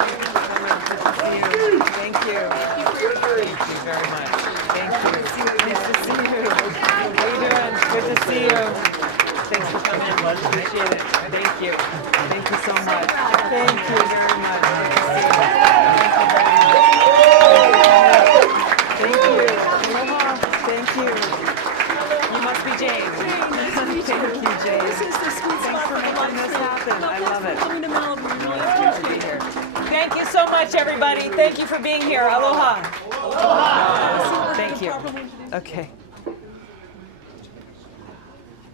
Thank you. Thank you for your courage. Thank you very much. Thank you. Nice to see you. How are you doing? Good to see you. Thanks for coming. Appreciate it. Thank you. Thank you so much. Thank you very much. Good to see you. Thank you very much. Aloha. Thank you. You must be Jane. Thank you, Jane. This is the sweet Thanks spot for making this happen. I love it. Coming to Malibu. We really It's good to be here. Thank you so much, everybody. Thank you for being here. Aloha. Aloha. Thank you. Okay.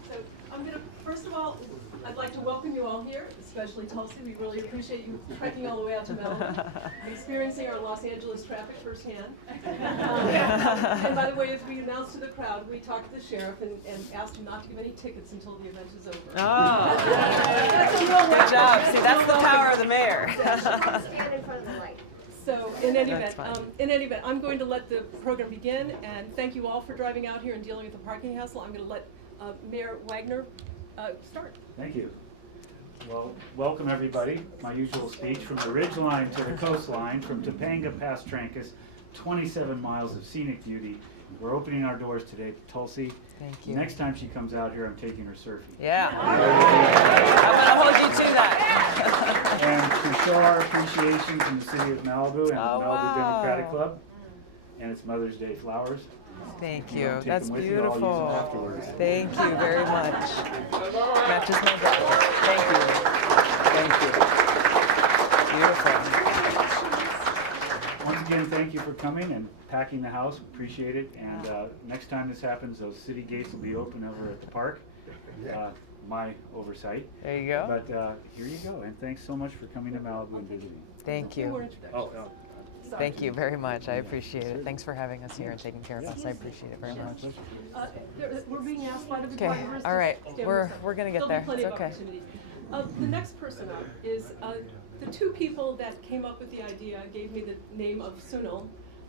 So I'm going to, first of all, I'd like to welcome you all here, especially Tulsi. We really appreciate you trekking all the way out to Malibu, experiencing our Los Angeles traffic firsthand. And by the way, as we announced to the crowd, we talked to the sheriff and asked him not to give any tickets until the event is over. Oh, That's a real good job. See, that's the power of the mayor. Stand in front of the light. So in any That's event, I'm going to let the program begin, and thank you all for driving out here and dealing with the parking hassle. I'm going to let Mayor Wagner start. Thank you. Well, welcome everybody. My usual speech: from the ridgeline to the coastline, from Topanga past Trancas, 27 miles of scenic beauty. We're opening our doors today to Tulsi. Thank you. Next time she comes out here, I'm taking her surfing. Yeah. I'm going to hold you to that. And to show our appreciation from the city of Malibu and the Oh, Malibu wow. Democratic Club, and it's Mother's Day flowers. Thank You you. know, take That's them with you. I'll use them beautiful. afterwards. Thank you very much. Matches my jacket. Thank you. Thank you. Beautiful. Once again, thank you for coming and packing the house. Appreciate it. And next time this happens, those city gates will be open over at the park. My oversight. There you go. But here you go. And thanks so much for coming to Malibu and visiting. Thank More you. introductions. Thank you very much. I appreciate it. Thanks for having us here and taking care of us. I appreciate it very much. We're being asked by the Okay. photographers to All right. stand with We're us. going to get There'll there. be plenty It's of okay. opportunity. The next person up is the two people that came up with the idea, gave me the name of Sunil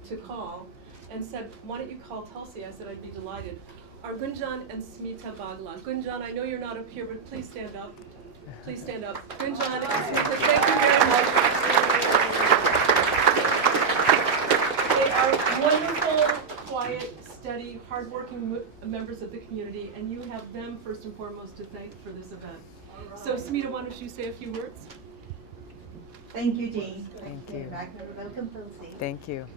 to call, and said, why don't you call Tulsi? I said, I'd be delighted. Are Gunjan and Smita Bagla. Gunjan, I know you're not up here, but please stand up. Please stand up. Gunjan and Smita, thank you very much. They are wonderful, quiet, steady, hardworking members of the community, and you have them first and foremost to thank for this event. So Smita, why don't you say a few words? Thank you, Jane. Thank you. Welcome, Tulsi. Thank you.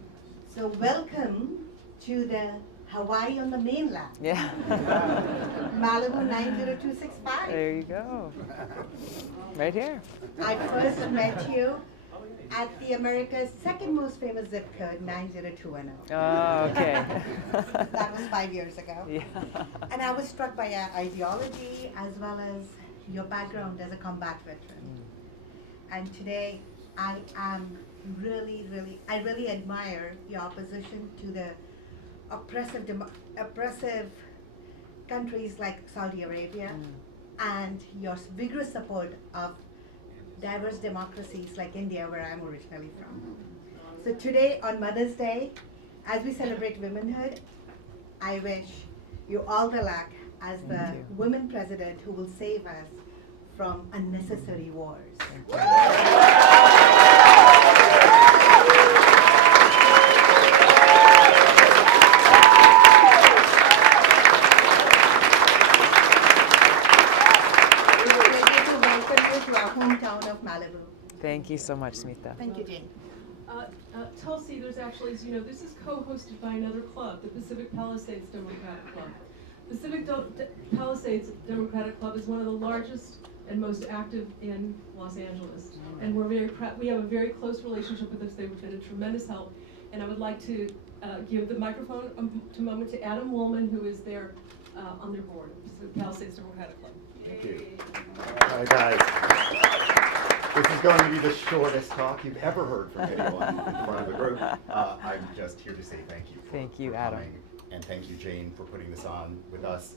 So welcome to the Hawaii on the mainland. Yeah. Malibu 90265. There you go. Right here. I first met you at the America's second most famous zip code, 90210. Oh, okay. That was 5 years ago. Yeah. And I was struck by your ideology as well as your background as a combat veteran. And today I am I really admire your opposition to the oppressive countries like Saudi Arabia and your vigorous support of diverse democracies like India, where I'm originally from. So today on Mother's Day, as we celebrate womanhood, I wish you all the luck as the women president who will save us from unnecessary wars. Hometown of Malibu. Thank you so much, Smita. Thank you, Jane. Tulsi, there's actually, as you know, this is co-hosted by another club, the Pacific Palisades Democratic Club. Pacific Palisades Democratic Club is one of the largest and most active in Los Angeles. And we're very proud, we have a very close relationship with them. They've been a tremendous help. And I would like to give the microphone a moment to Adam Woolman, who is there on their board, Pacific Palisades Democratic Club. Thank you. Hi, guys. This is going to be the shortest talk you've ever heard from anyone in front of the group. I'm just here to say thank you. Thank you, for Adam. coming, and thank you, Jane, for putting this on with us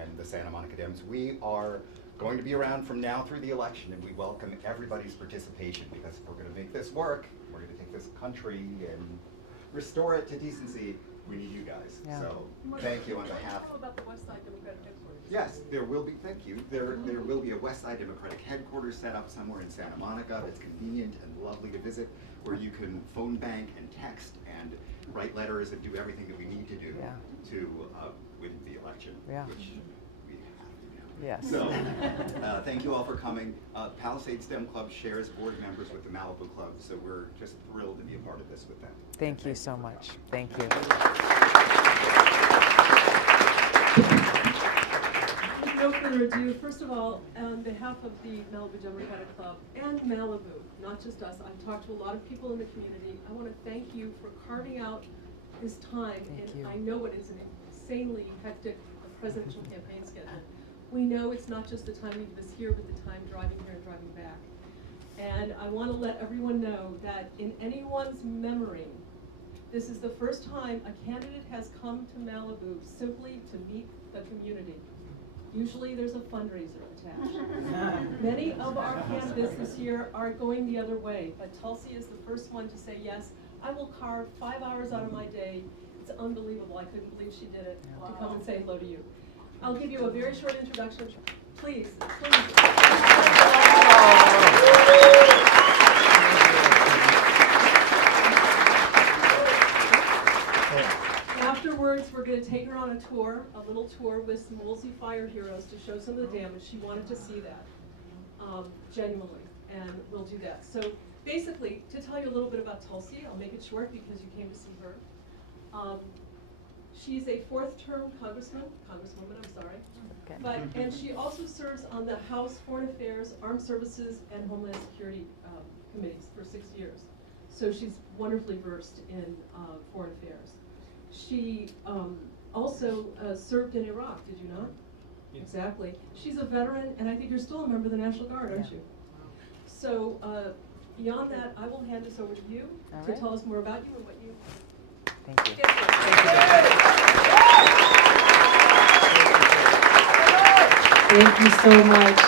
and the Santa Monica Dems. We are going to be around from now through the election, and we welcome everybody's participation, because if we're going to make this work, we're going to take this country and restore it to decency, we need you guys. Yeah. So thank you on behalf. Tell about the West Side Democratic Headquarters. Yes, there will be, thank you. There will be a West Side Democratic headquarters set up somewhere in Santa Monica that's convenient and lovely to visit, where you can phone bank and text and write letters and do everything that we need to do to win the election, which we have to do. Yes. So, thank you all for coming. Palisades STEM Club shares board members with the Malibu Club, so we're just thrilled to be a part of this with them. Thank you so much. Thank you. With no further ado, first of all, on behalf of the Malibu Democratic Club and Malibu, not just us, I've talked to a lot of people in the community. I want to thank you for carving out this time. Thank and you. I know it is an insanely hectic presidential campaign schedule. We know it's not just the time we do this here, but the time driving here and driving back. And I want to let everyone know that in anyone's memory, this is the first time a candidate has come to Malibu simply to meet the community. Usually there's a fundraiser attached. Many of our candidates this year are going the other way, but Tulsi is the first one to say, yes, I will carve 5 hours out of my day. It's unbelievable. I couldn't believe she did it to come and say hello to you. I'll give you a very short introduction. Please, please. Afterwards, we're going to take her on a tour, a little tour with some Woolsey Fire Heroes to show some of the damage. She wanted to see that, genuinely, and we'll do that. So basically, to tell you a little bit about Tulsi, I'll make it short because you came to see her. She's a fourth-term congresswoman, I'm sorry. And she also serves on the House Foreign Affairs, Armed Services, and Homeland Security committees for 6 years. So she's wonderfully versed in foreign affairs. She also served in Iraq, did you not? Yeah. Exactly. She's a veteran, and I think you're still a member of the National Guard, aren't you? So beyond that, I will hand this over to you to tell us more about you and what you. Thank you. Thank you so much.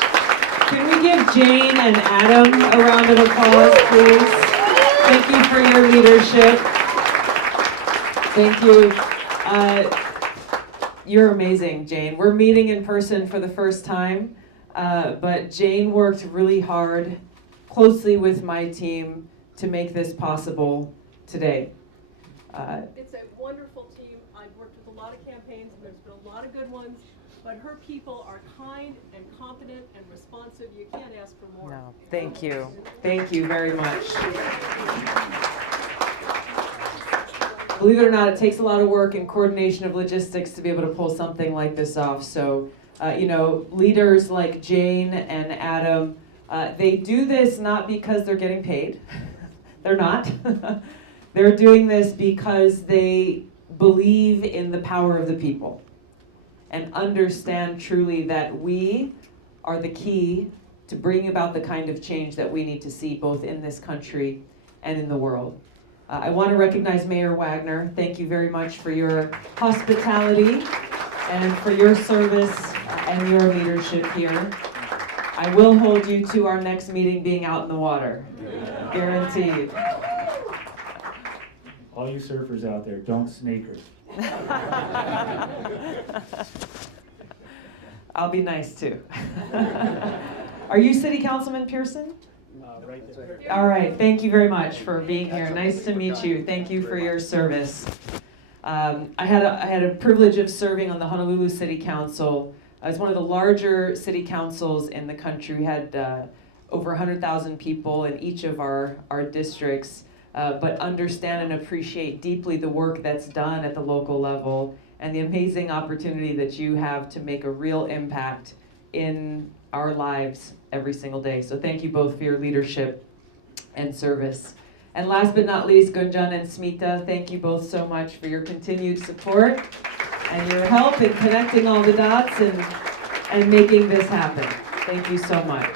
Can we give Jane and Adam a round of applause, please? Thank you for your leadership. Thank you. You're amazing, Jane. We're meeting in person for the first time, but Jane worked really hard, closely with my team to make this possible today. It's a wonderful team. I've worked with a lot of campaigns, and there's been a lot of good ones, but her people are kind and competent and responsive. You can't ask for more. No, thank you. Thank you very much. Believe it or not, it takes a lot of work and coordination of logistics to be able to pull something like this off. So, leaders like Jane and Adam, they do this not because they're getting paid. They're not. They're doing this because they believe in the power of the people and understand truly that we are the key to bringing about the kind of change that we need to see both in this country and in the world. I want to recognize Mayor Wagner. Thank you very much for your hospitality and for your service and your leadership here. I will hold you to our next meeting being out in the water. Guaranteed. All you surfers out there, don't snake her. I'll be nice too. Are you City Councilman Pearson? Right there. All right, thank you very much for being here. Nice to meet you. Thank you for your service. I had a privilege of serving on the Honolulu City Council. It's one of the larger city councils in the country. We had over 100,000 people in each of our districts, but understand and appreciate deeply the work that's done at the local level and the amazing opportunity that you have to make a real impact in our lives every single day. So thank you both for your leadership and service. And last but not least, Gunjan and Smita, thank you both so much for your continued support and your help in connecting all the dots and making this happen. Thank you so much.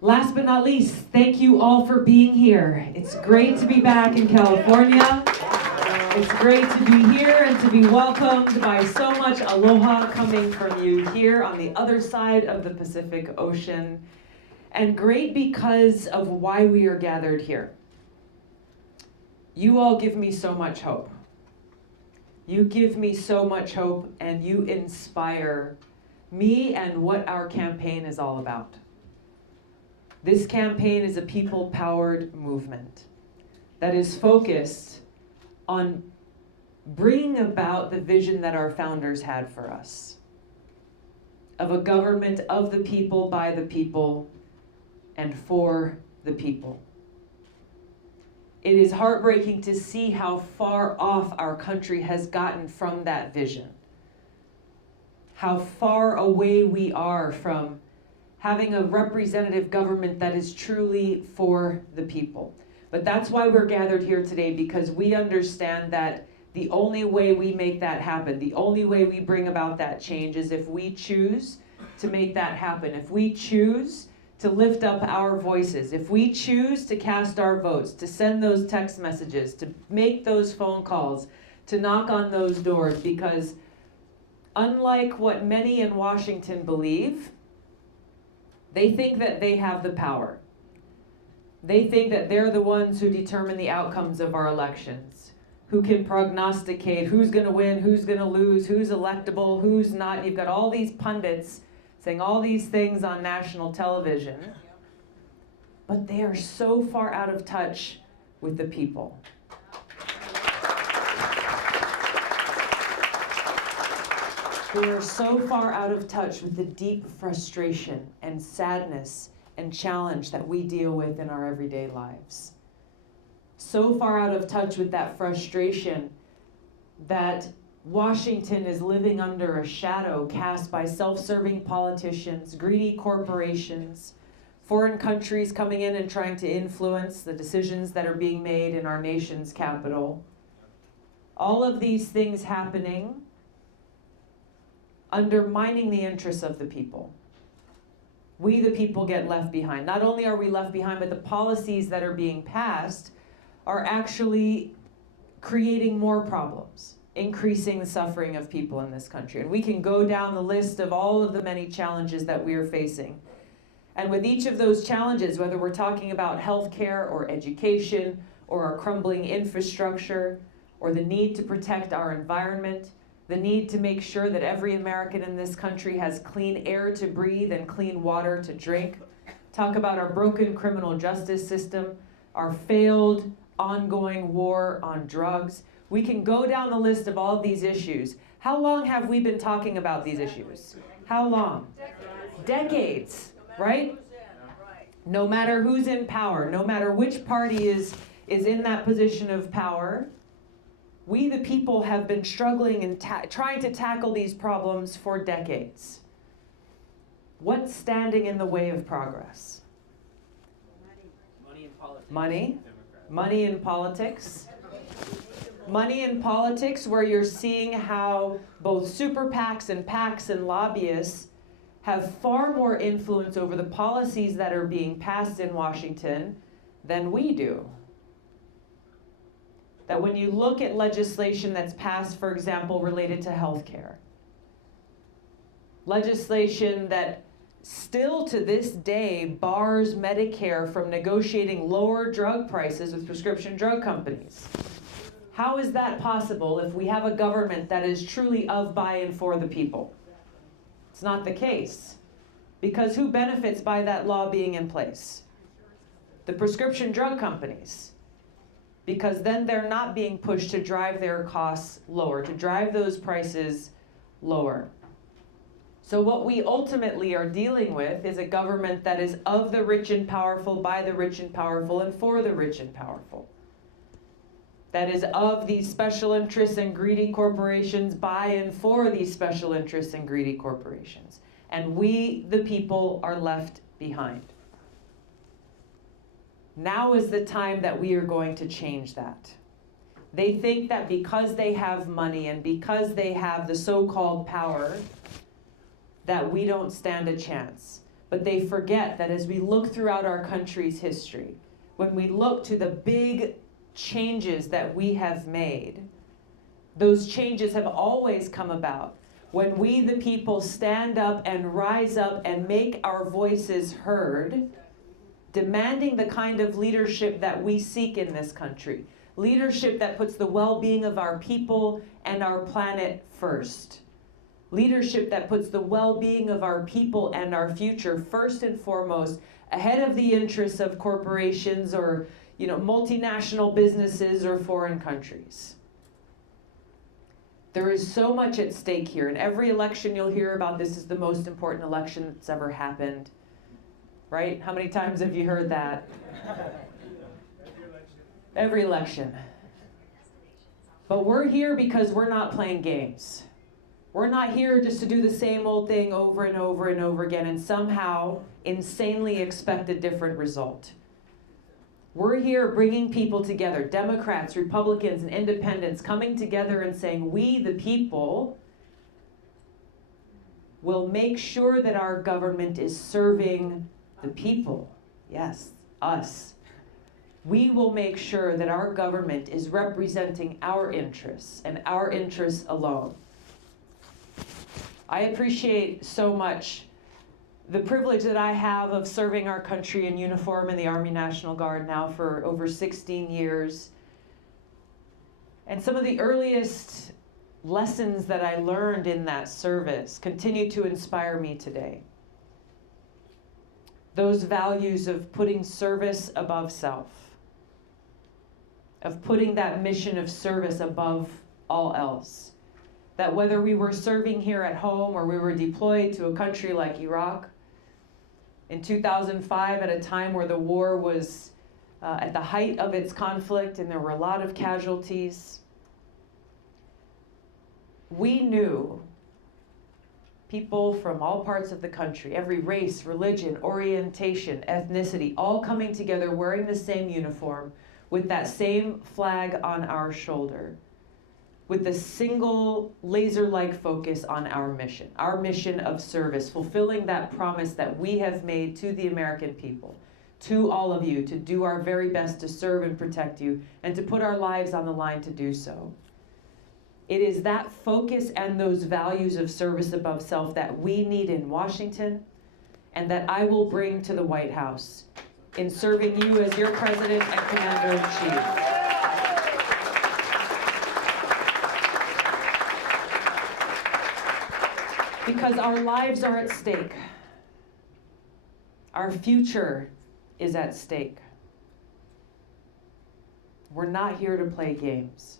Last but not least, thank you all for being here. It's great to be back in California. It's great to be here and to be welcomed by so much aloha coming from you here on the other side of the Pacific Ocean. And great because of why we are gathered here. You all give me so much hope. You give me so much hope, and you inspire me and what our campaign is all about. This campaign is a people-powered movement that is focused on bringing about the vision that our founders had for us, of a government of the people, by the people, and for the people. It is heartbreaking to see how far off our country has gotten from that vision. How far away we are from having a representative government that is truly for the people. But that's why we're gathered here today, because we understand that the only way we make that happen, the only way we bring about that change is if we choose to make that happen. If we choose to lift up our voices, if we choose to cast our votes, to send those text messages, to make those phone calls, to knock on those doors, because unlike what many in Washington believe, they think that they have the power. They think that they're the ones who determine the outcomes of our elections, who can prognosticate who's going to win, who's going to lose, who's electable, who's not. You've got all these pundits saying all these things on national television, but they are so far out of touch with the people. They are so far out of touch with the deep frustration and sadness and challenge that we deal with in our everyday lives. So far out of touch with that frustration that Washington is living under a shadow cast by self-serving politicians, greedy corporations, foreign countries coming in and trying to influence the decisions that are being made in our nation's capital. All of these things happening, undermining the interests of the people. We, the people, get left behind. Not only are we left behind, but the policies that are being passed are actually creating more problems, increasing the suffering of people in this country. And we can go down the list of all of the many challenges that we are facing. And with each of those challenges, whether we're talking about healthcare or education or our crumbling infrastructure or the need to protect our environment, the need to make sure that every American in this country has clean air to breathe and clean water to drink, talk about our broken criminal justice system, our failed ongoing war on drugs. We can go down the list of all of these issues. How long have we been talking about these issues? How long? Decades, right? No matter who's in power, no matter which party is in that position of power, we the people have been struggling and trying to tackle these problems for decades. What's standing in the way of progress? Money in politics. Money? Money in politics. Money in politics, where you're seeing how both super PACs and PACs and lobbyists have far more influence over the policies that are being passed in Washington than we do. That when you look at legislation that's passed, for example, related to healthcare, legislation that still to this day bars Medicare from negotiating lower drug prices with prescription drug companies. How is that possible if we have a government that is truly of, by, and for the people? It's not the case. Because who benefits by that law being in place? The prescription drug companies. Because then they're not being pushed to drive their costs lower, to drive those prices lower. So what we ultimately are dealing with is a government that is of the rich and powerful, by the rich and powerful, and for the rich and powerful. That is of these special interests and greedy corporations, by and for these special interests and greedy corporations. And we, the people, are left behind. Now is the time that we are going to change that. They think that because they have money and because they have the so-called power, that we don't stand a chance. But they forget that as we look throughout our country's history, when we look to the big changes that we have made, those changes have always come about when we, the people, stand up and rise up and make our voices heard, demanding the kind of leadership that we seek in this country, Leadership that puts the well-being of our people and our planet first. Leadership that puts the well-being of our people and our future first and foremost, ahead of the interests of corporations or, multinational businesses or foreign countries. There is so much at stake here. In every election you'll hear about, this is the most important election that's ever happened. Right? How many times have you heard that? Every election. But we're here because we're not playing games. We're not here just to do the same old thing over and over and over again and somehow insanely expect a different result. We're here bringing people together, Democrats, Republicans, and independents coming together and saying, we, the people, will make sure that our government is serving the people. Yes, us. We will make sure that our government is representing our interests and our interests alone. I appreciate so much the privilege that I have of serving our country in uniform in the Army National Guard now for over 16 years. And some of the earliest lessons that I learned in that service continue to inspire me today. Those values of putting service above self, of putting that mission of service above all else. That whether we were serving here at home or we were deployed to a country like Iraq in 2005 at a time where the war was at the height of its conflict and there were a lot of casualties, we knew people from all parts of the country, every race, religion, orientation, ethnicity, all coming together wearing the same uniform with that same flag on our shoulder, with the single laser-like focus on our mission of service, fulfilling that promise that we have made to the American people, to all of you, to do our very best to serve and protect you, and to put our lives on the line to do so. It is that focus and those values of service above self that we need in Washington, and that I will bring to the White House in serving you as your President and Commander-in-Chief. Because our lives are at stake. Our future is at stake. We're not here to play games.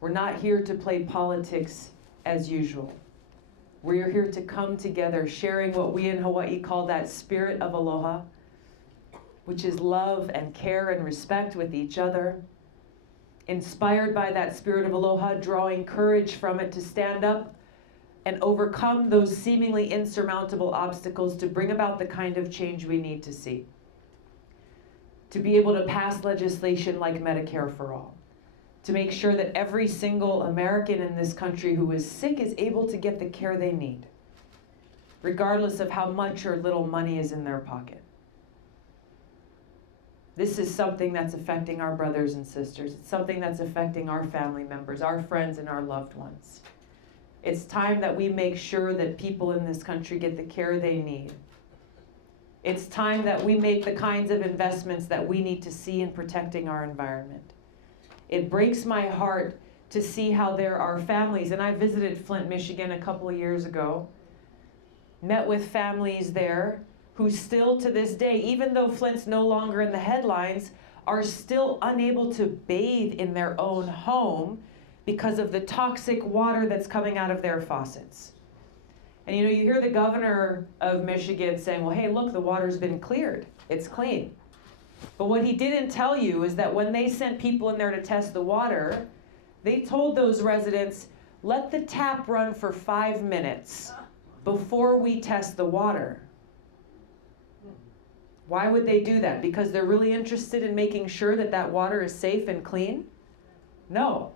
We're not here to play politics as usual. We're here to come together, sharing what we in Hawaii call that spirit of aloha, which is love and care and respect with each other. Inspired by that spirit of aloha, drawing courage from it to stand up and overcome those seemingly insurmountable obstacles to bring about the kind of change we need to see. To be able to pass legislation like Medicare for All. To make sure that every single American in this country who is sick is able to get the care they need, regardless of how much or little money is in their pocket. This is something that's affecting our brothers and sisters. It's something that's affecting our family members, our friends, and our loved ones. It's time that we make sure that people in this country get the care they need. It's time that we make the kinds of investments that we need to see in protecting our environment. It breaks my heart to see how there are families, and I visited Flint, Michigan a couple of years ago, met with families there who still to this day, even though Flint's no longer in the headlines, are still unable to bathe in their own home because of the toxic water that's coming out of their faucets. And you hear the governor of Michigan saying, well, hey, look, the water's been cleared. It's clean. But what he didn't tell you is that when they sent people in there to test the water, they told those residents, let the tap run for 5 minutes before we test the water. Why would they do that? Because they're really interested in making sure that that water is safe and clean? No.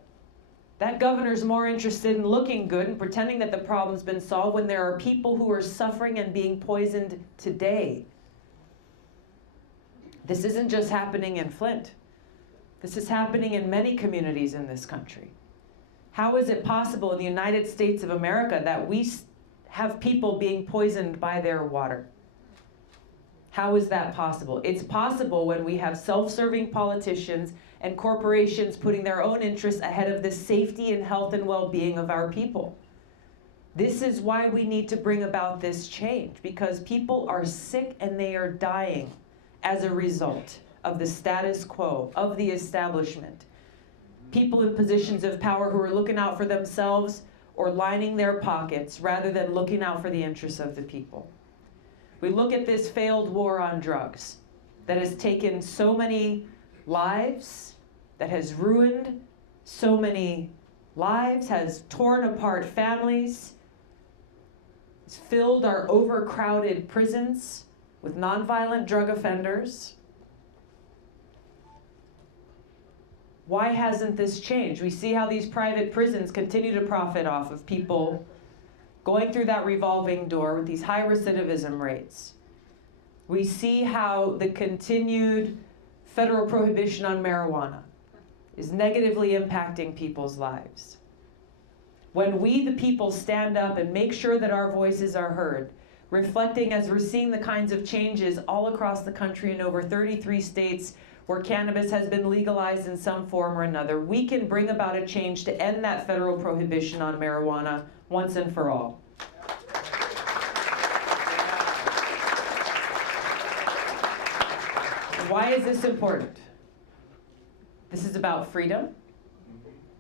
That governor's more interested in looking good and pretending that the problem's been solved when there are people who are suffering and being poisoned today. This isn't just happening in Flint. This is happening in many communities in this country. How is it possible in the United States of America that we have people being poisoned by their water? How is that possible? It's possible when we have self-serving politicians and corporations putting their own interests ahead of the safety and health and well-being of our people. This is why we need to bring about this change, because people are sick and they are dying as a result of the status quo, of the establishment. People in positions of power who are looking out for themselves or lining their pockets rather than looking out for the interests of the people. We look at this failed war on drugs that has taken so many lives, that has ruined so many lives, has torn apart families, has filled our overcrowded prisons with nonviolent drug offenders. Why hasn't this changed? We see how these private prisons continue to profit off of people going through that revolving door with these high recidivism rates. We see how the continued federal prohibition on marijuana is negatively impacting people's lives. When we, the people, stand up and make sure that our voices are heard, reflecting as we're seeing the kinds of changes all across the country in over 33 states where cannabis has been legalized in some form or another, we can bring about a change to end that federal prohibition on marijuana once and for all. Why is this important? This is about freedom,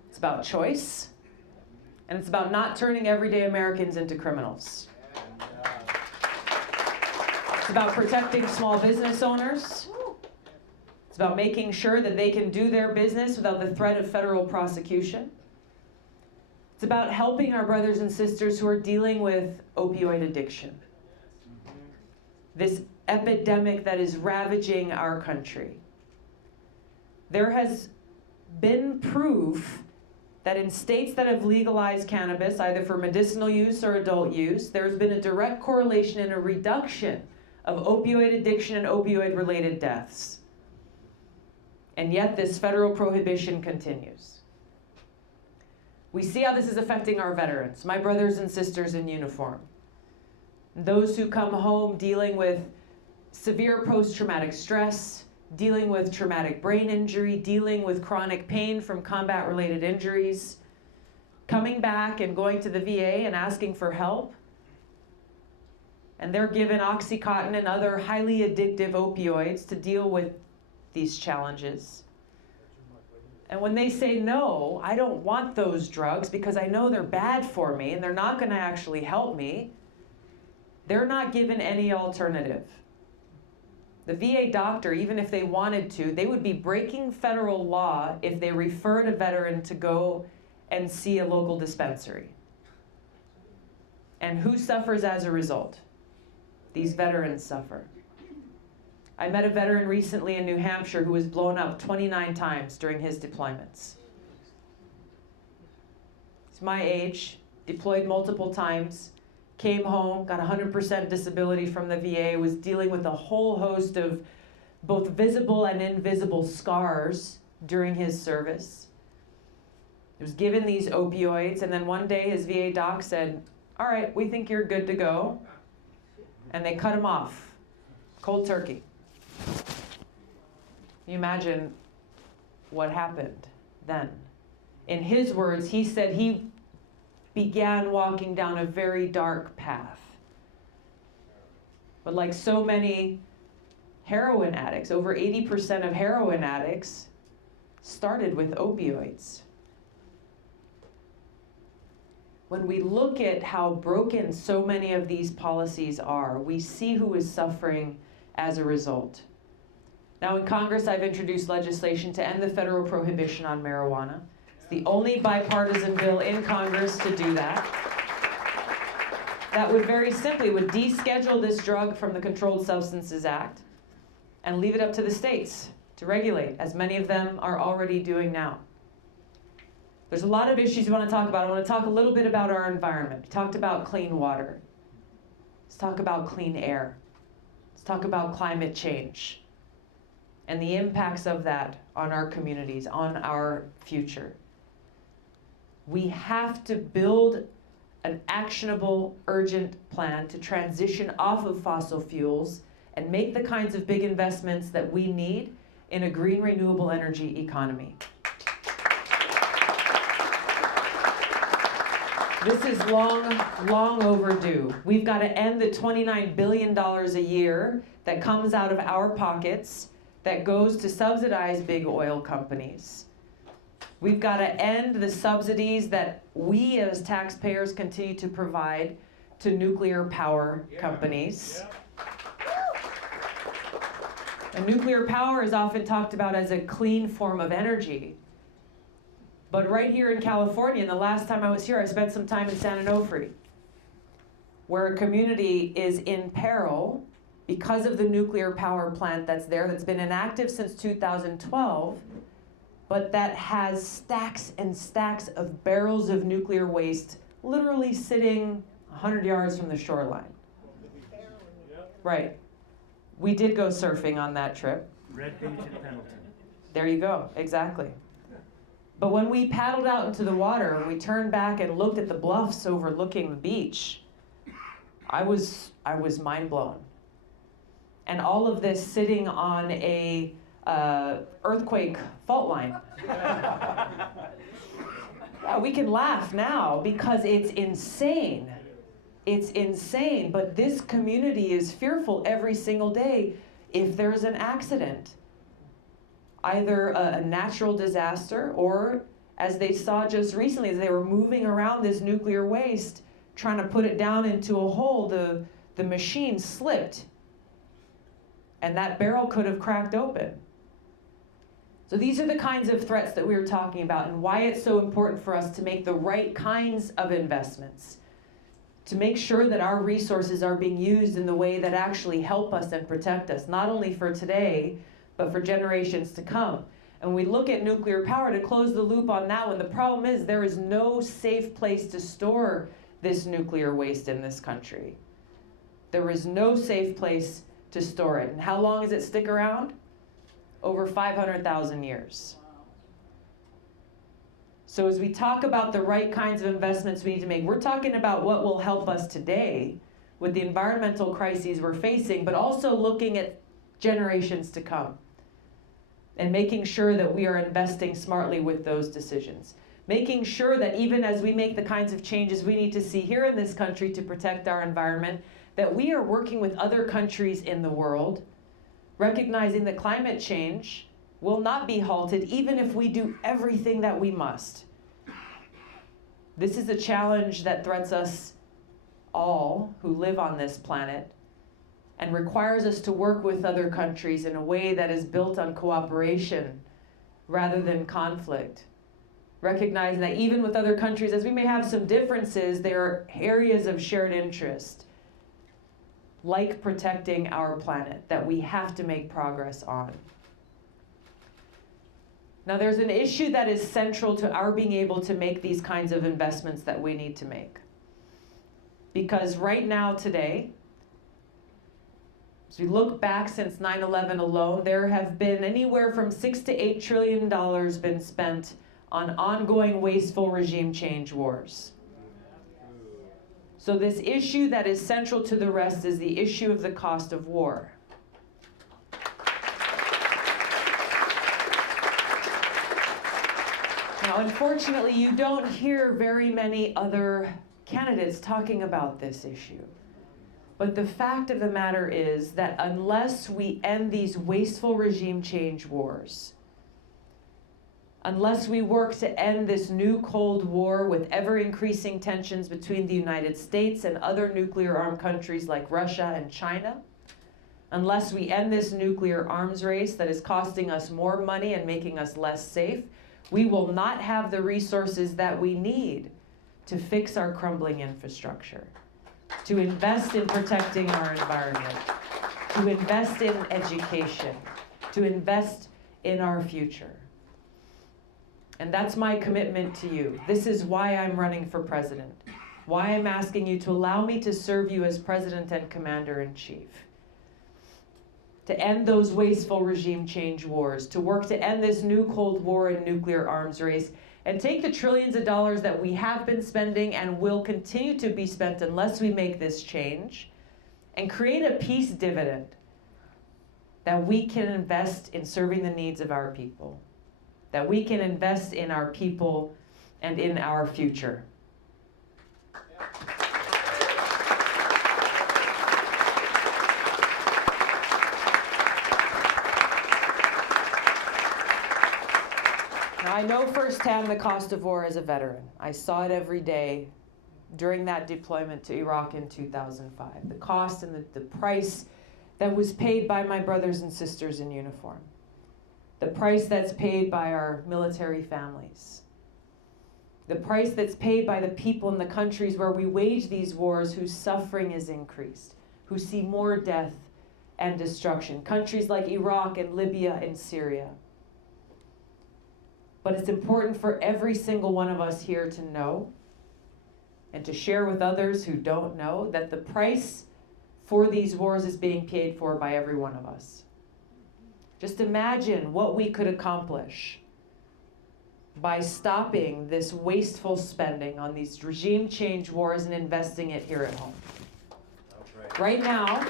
it's about choice, and it's about not turning everyday Americans into criminals. It's about protecting small business owners. It's about making sure that they can do their business without the threat of federal prosecution. It's about helping our brothers and sisters who are dealing with opioid addiction. This epidemic that is ravaging our country. There has been proof that in states that have legalized cannabis, either for medicinal use or adult use, there's been a direct correlation and a reduction of opioid addiction and opioid-related deaths. And yet this federal prohibition continues. We see how this is affecting our veterans, my brothers and sisters in uniform. Those who come home dealing with severe post-traumatic stress, dealing with traumatic brain injury, dealing with chronic pain from combat-related injuries, coming back and going to the VA and asking for help. And they're given Oxycontin and other highly addictive opioids to deal with these challenges. And when they say, no, I don't want those drugs because I know they're bad for me and they're not going to actually help me, they're not given any alternative. The VA doctor, even if they wanted to, they would be breaking federal law if they referred a veteran to go and see a local dispensary. And who suffers as a result? These veterans suffer. I met a veteran recently in New Hampshire who was blown up 29 times during his deployments. He's my age, deployed multiple times, came home, got 100% disability from the VA, was dealing with a whole host of both visible and invisible scars during his service. He was given these opioids, and then one day his VA doc said, all right, we think you're good to go. And they cut him off, cold turkey. Can you imagine what happened then? In his words, he said he began walking down a very dark path. But like so many heroin addicts, over 80% of heroin addicts started with opioids. When we look at how broken so many of these policies are, we see who is suffering as a result. Now in Congress, I've introduced legislation to end the federal prohibition on marijuana. It's the only bipartisan bill in Congress to do that. That would very simply deschedule this drug from the Controlled Substances Act and leave it up to the states to regulate, as many of them are already doing now. There's a lot of issues we want to talk about. I want to talk a little bit about our environment. We talked about clean water. Let's talk about clean air. Let's talk about climate change and the impacts of that on our communities, on our future. We have to build an actionable, urgent plan to transition off of fossil fuels and make the kinds of big investments that we need in a green renewable energy economy. This is long overdue. We've got to end the $29 billion a year that comes out of our pockets that goes to subsidize big oil companies. We've got to end the subsidies that we as taxpayers continue to provide to nuclear power companies. And nuclear power is often talked about as a clean form of energy. But right here in California, and the last time I was here, I spent some time in San Onofre, where a community is in peril because of the nuclear power plant that's there, that's been inactive since 2012, but that has stacks and stacks of barrels of nuclear waste literally sitting 100 yards from the shoreline. Right. We did go surfing on that trip. Red Beach and Pendleton. There you go, exactly. But when we paddled out into the water and we turned back and looked at the bluffs overlooking the beach, I was mind blown. And all of this sitting on a earthquake fault line. Yeah, we can laugh now because it's insane. It's insane, but this community is fearful every single day if there's an accident. Either a natural disaster, or as they saw just recently, as they were moving around this nuclear waste, trying to put it down into a hole, the machine slipped, and that barrel could have cracked open. So these are the kinds of threats that we were talking about, and why it's so important for us to make the right kinds of investments, to make sure that our resources are being used in the way that actually help us and protect us, not only for today, but for generations to come. And we look at nuclear power, to close the loop on that one, the problem is there is no safe place to store this nuclear waste in this country. There is no safe place to store it. And how long does it stick around? Over 500,000 years. So as we talk about the right kinds of investments we need to make, we're talking about what will help us today with the environmental crises we're facing, but also looking at generations to come and making sure that we are investing smartly with those decisions. Making sure that even as we make the kinds of changes we need to see here in this country to protect our environment, that we are working with other countries in the world, recognizing that climate change will not be halted even if we do everything that we must. This is a challenge that threats us all who live on this planet, and requires us to work with other countries in a way that is built on cooperation rather than conflict. Recognizing that even with other countries, as we may have some differences, there are areas of shared interest, like protecting our planet, that we have to make progress on. Now, there's an issue that is central to our being able to make these kinds of investments that we need to make. Because right now, today, as we look back since 9/11 alone, there have been anywhere from $6 to $8 trillion been spent on ongoing wasteful regime change wars. So this issue that is central to the rest is the issue of the cost of war. Now, unfortunately, you don't hear very many other candidates talking about this issue. But the fact of the matter is that unless we end these wasteful regime change wars, unless we work to end this new Cold War with ever-increasing tensions between the United States and other nuclear-armed countries like Russia and China, unless we end this nuclear arms race that is costing us more money and making us less safe, we will not have the resources that we need to fix our crumbling infrastructure, to invest in protecting our environment, to invest in education, to invest in our future. And that's my commitment to you. This is why I'm running for president, why I'm asking you to allow me to serve you as president and commander-in-chief, to end those wasteful regime change wars, to work to end this new Cold War and nuclear arms race, and take the trillions of dollars that we have been spending and will continue to be spent unless we make this change, and create a peace dividend that we can invest in serving the needs of our people, that we can invest in our people and in our future. Now, I know firsthand the cost of war as a veteran. I saw it every day during that deployment to Iraq in 2005. The cost and the price that was paid by my brothers and sisters in uniform. The price that's paid by our military families. The price that's paid by the people in the countries where we wage these wars whose suffering is increased, who see more death and destruction. Countries like Iraq and Libya and Syria. But it's important for every single one of us here to know and to share with others who don't know that the price for these wars is being paid for by every one of us. Just imagine what we could accomplish by stopping this wasteful spending on these regime change wars and investing it here at home. Right now,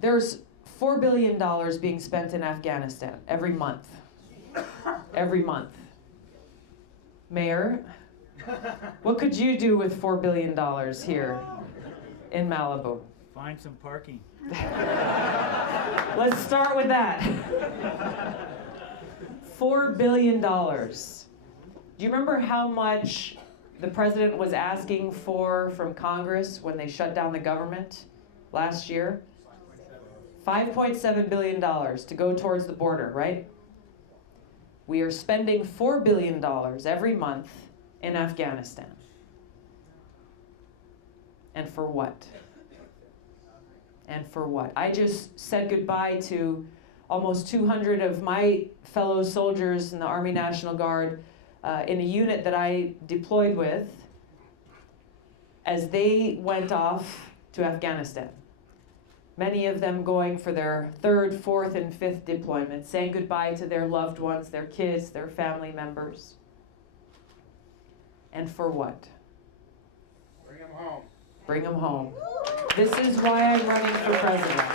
there's $4 billion being spent in Afghanistan every month. Every month. Mayor, what could you do with $4 billion here in Malibu? Find some parking. Let's start with that. $4 billion. Do you remember how much the president was asking for from Congress when they shut down the government last year? $5.7 billion to go towards the border, right? We are spending $4 billion every month in Afghanistan. And for what? And for what? I just said goodbye to almost 200 of my fellow soldiers in the Army National Guard in a unit that I deployed with as they went off to Afghanistan. Many of them going for their 3rd, 4th, and 5th deployment, saying goodbye to their loved ones, their kids, their family members. And for what? Bring them home. Bring them home. This is why I'm running for president.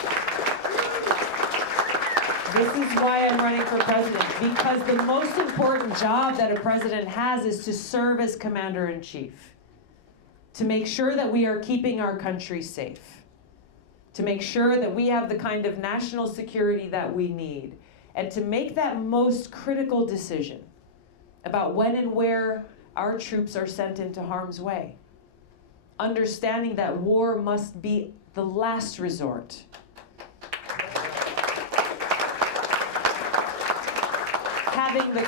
This is why I'm running for president, because the most important job that a president has is to serve as commander-in-chief, to make sure that we are keeping our country safe, to make sure that we have the kind of national security that we need, and to make that most critical decision about when and where our troops are sent into harm's way. Understanding that war must be the last resort. Having the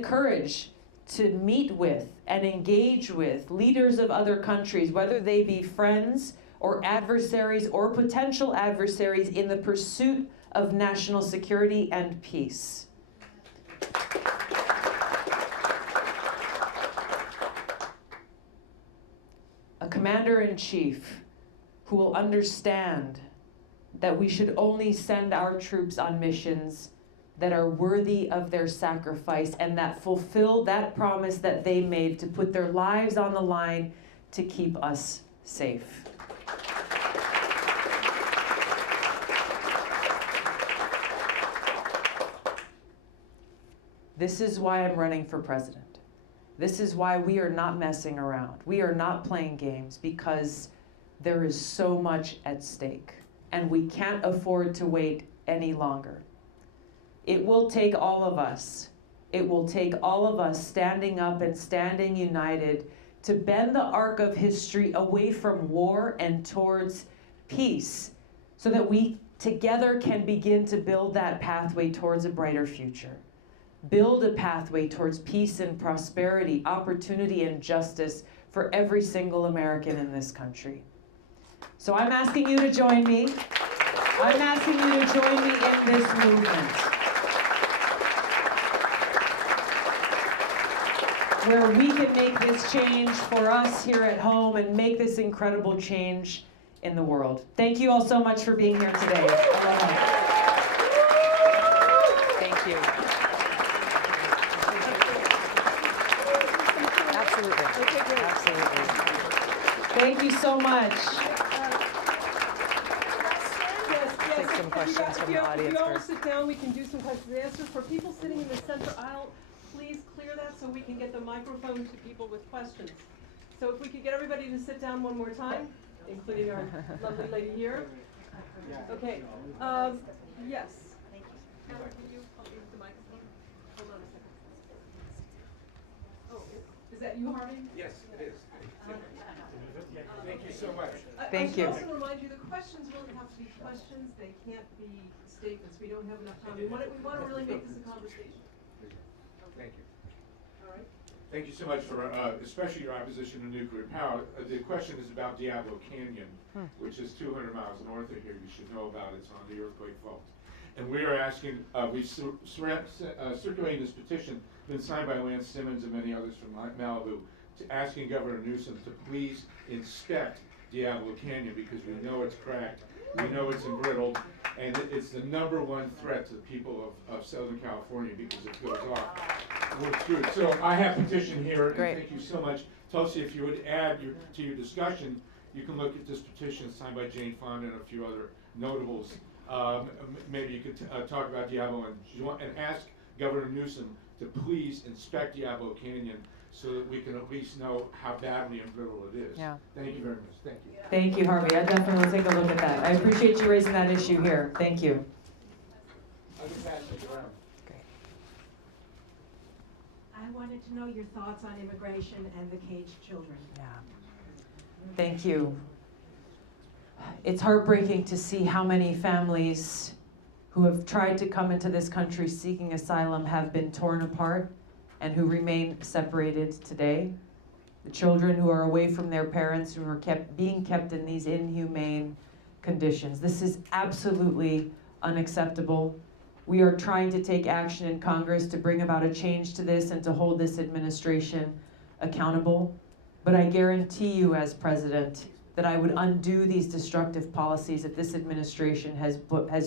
courage to meet with and engage with leaders of other countries, whether they be friends or adversaries or potential adversaries in the pursuit of national security and peace. A commander-in-chief who will understand that we should only send our troops on missions that are worthy of their sacrifice and that fulfill that promise that they made to put their lives on the line to keep us safe. This is why I'm running for president. This is why we are not messing around. We are not playing games, because there is so much at stake and we can't afford to wait any longer. It will take all of us. It will take all of us standing up and standing united to bend the arc of history away from war and towards peace, so that we together can begin to build that pathway towards a brighter future. Build a pathway towards peace and prosperity, opportunity and justice for every single American in this country. So I'm asking you to join me. I'm asking you to join me in this movement, where we can make this change for us here at home and make this incredible change in the world. Thank you all so much for being here today. Thank you. Absolutely. Absolutely. Thank you so much. some questions from the audience If you all first. sit down, we can do some questions and answers. For people sitting in the center aisle, please clear that so we can get the microphone to people with questions. So if we could get everybody to sit down one more time, including our lovely lady here. Okay, yes. Helen, can you help me with the microphone? Hold on a second. Oh, is that you, Harvey? Yes, it is. Thank you so much. Thank you. I should also remind you, the questions really have to be questions. They can't be statements. We don't have enough time. We want to really make this a conversation. Thank you. All right? Thank you so much for, especially your opposition to nuclear power. The question is about Diablo Canyon, which is 200 miles north of here. You should know about it. It's on the earthquake fault. And we are asking, we've circulating this petition, been signed by Lance Simmons and many others from Malibu, to asking Governor Newsom to please inspect Diablo Canyon because we know it's cracked, we know it's embrittled, and it's the #1 threat to the people of Southern California because if it goes off, we're screwed. So I have petition here, and Great. thank you so much. Tulsi, if you would add to your discussion, you can look at this petition signed by Jane Fonda and a few other notables. Maybe you could talk about Diablo and ask Governor Newsom to please inspect Diablo Canyon so that we can at least know how badly embrittled it is. Yeah. Thank you very much. Thank you. Thank you, Harvey. I definitely will take a look at that. I appreciate you raising that issue here. Thank you. I'll just pass it around. I wanted to know your thoughts on immigration and the caged children. Yeah. Thank you. It's heartbreaking to see how many families who have tried to come into this country seeking asylum have been torn apart and who remain separated today. The children who are away from their parents, who are being kept in these inhumane conditions. This is absolutely unacceptable. We are trying to take action in Congress to bring about a change to this and to hold this administration accountable. But I guarantee you as president that I would undo these destructive policies that this administration has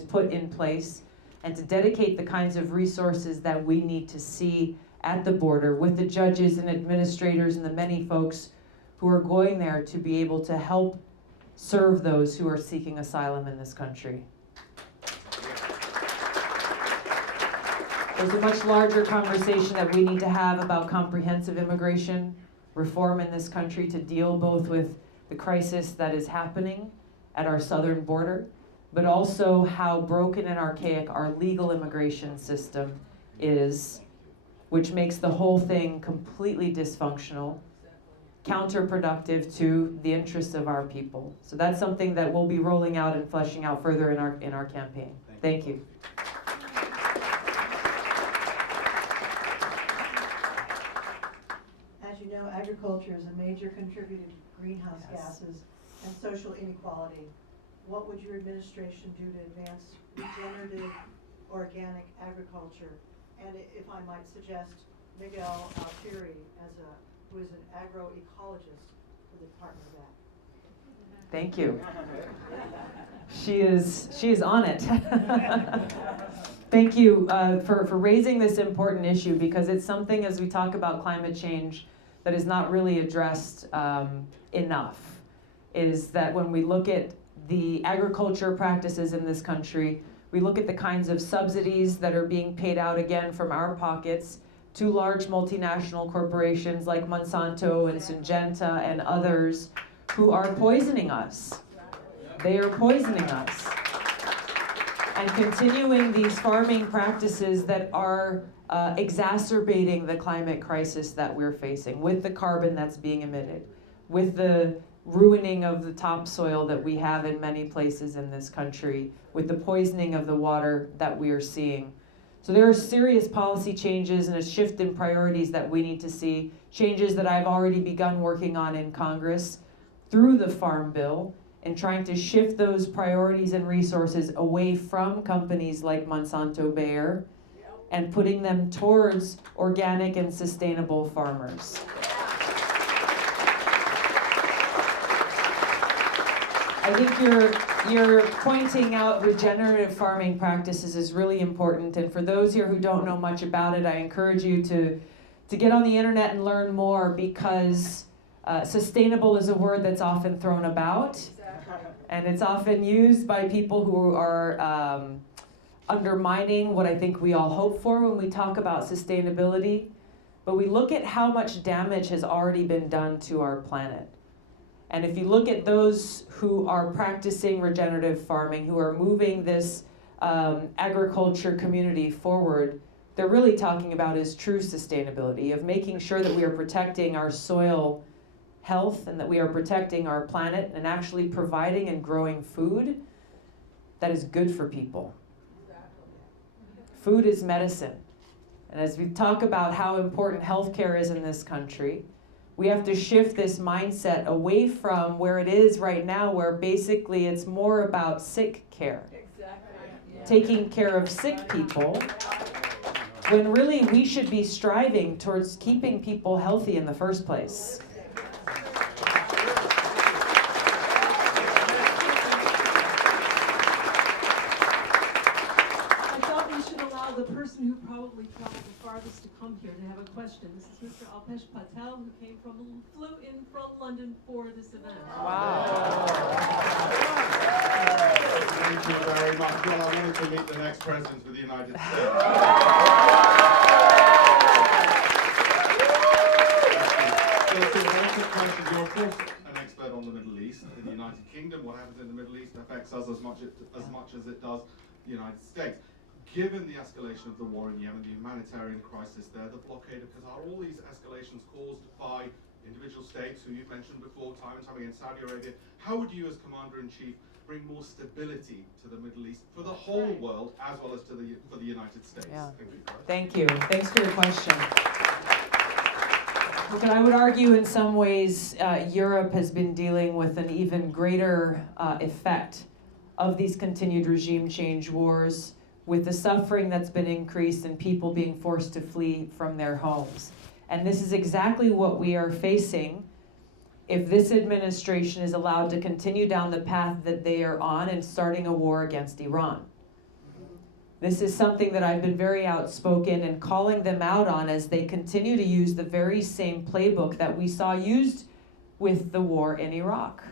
put in place and to dedicate the kinds of resources that we need to see at the border with the judges and administrators and the many folks who are going there to be able to help serve those who are seeking asylum in this country. There's a much larger conversation that we need to have about comprehensive immigration reform in this country to deal both with the crisis that is happening at our southern border, but also how broken and archaic our legal immigration system is, which makes the whole thing completely dysfunctional, counterproductive to the interests of our people. So that's something that we'll be rolling out and fleshing out further in our campaign. Thank you. As you know, agriculture is a major contributor to greenhouse gases and social inequality. What would your administration do to advance regenerative organic agriculture? And if I might suggest, Miguel Altieri who is an agroecologist for the Department of Ag. Thank you. She is on it. Thank you for raising this important issue because it's something as we talk about climate change that is not really addressed enough. Is that when we look at the agriculture practices in this country, we look at the kinds of subsidies that are being paid out again from our pockets to large multinational corporations like Monsanto and Syngenta and others who are poisoning us. They are poisoning us. And continuing these farming practices that are exacerbating the climate crisis that we're facing with the carbon that's being emitted, with the ruining of the topsoil that we have in many places in this country, with the poisoning of the water that we are seeing. So there are serious policy changes and a shift in priorities that we need to see, changes that I've already begun working on in Congress through the Farm Bill, and trying to shift those priorities and resources away from companies like Monsanto Bayer and putting them towards organic and sustainable farmers. I think you're pointing out regenerative farming practices is really important, and for those here who don't know much about it, I encourage you to get on the internet and learn more because sustainable is a word that's often thrown about. And it's often used by people who are undermining what I think we all hope for when we talk about sustainability. But we look at how much damage has already been done to our planet. And if you look at those who are practicing regenerative farming, who are moving this agriculture community forward, they're really talking about is true sustainability, of making sure that we are protecting our soil health and that we are protecting our planet and actually providing and growing food that is good for people. Food is medicine. And as we talk about how important healthcare is in this country, we have to shift this mindset away from where it is right now, where basically it's more about sick care. Taking care of sick people, when really we should be striving towards keeping people healthy in the first place. The person who probably traveled the farthest to come here to have a question. This is Mr. Alpesh Patel, who flew in from London for this event. Wow. Thank you very much. Well, I wanted to meet the next president of the United States. You're of course an expert on the Middle East. In the United Kingdom, what happens in the Middle East affects us as much as it does the United States. Given the escalation of the war in Yemen, the humanitarian crisis there, the blockade of Qatar, all these escalations caused by individual states who you've mentioned before, time and time again, Saudi Arabia, how would you as Commander-in-Chief bring more stability to the Middle East for the whole world as well as for the United States? Yeah. Thank you. Thank you. Thanks for your question. Look, I would argue in some ways Europe has been dealing with an even greater effect of these continued regime change wars, with the suffering that's been increased and people being forced to flee from their homes. And this is exactly what we are facing if this administration is allowed to continue down the path that they are on and starting a war against Iran. This is something that I've been very outspoken and calling them out on as they continue to use the very same playbook that we saw used with the war in Iraq.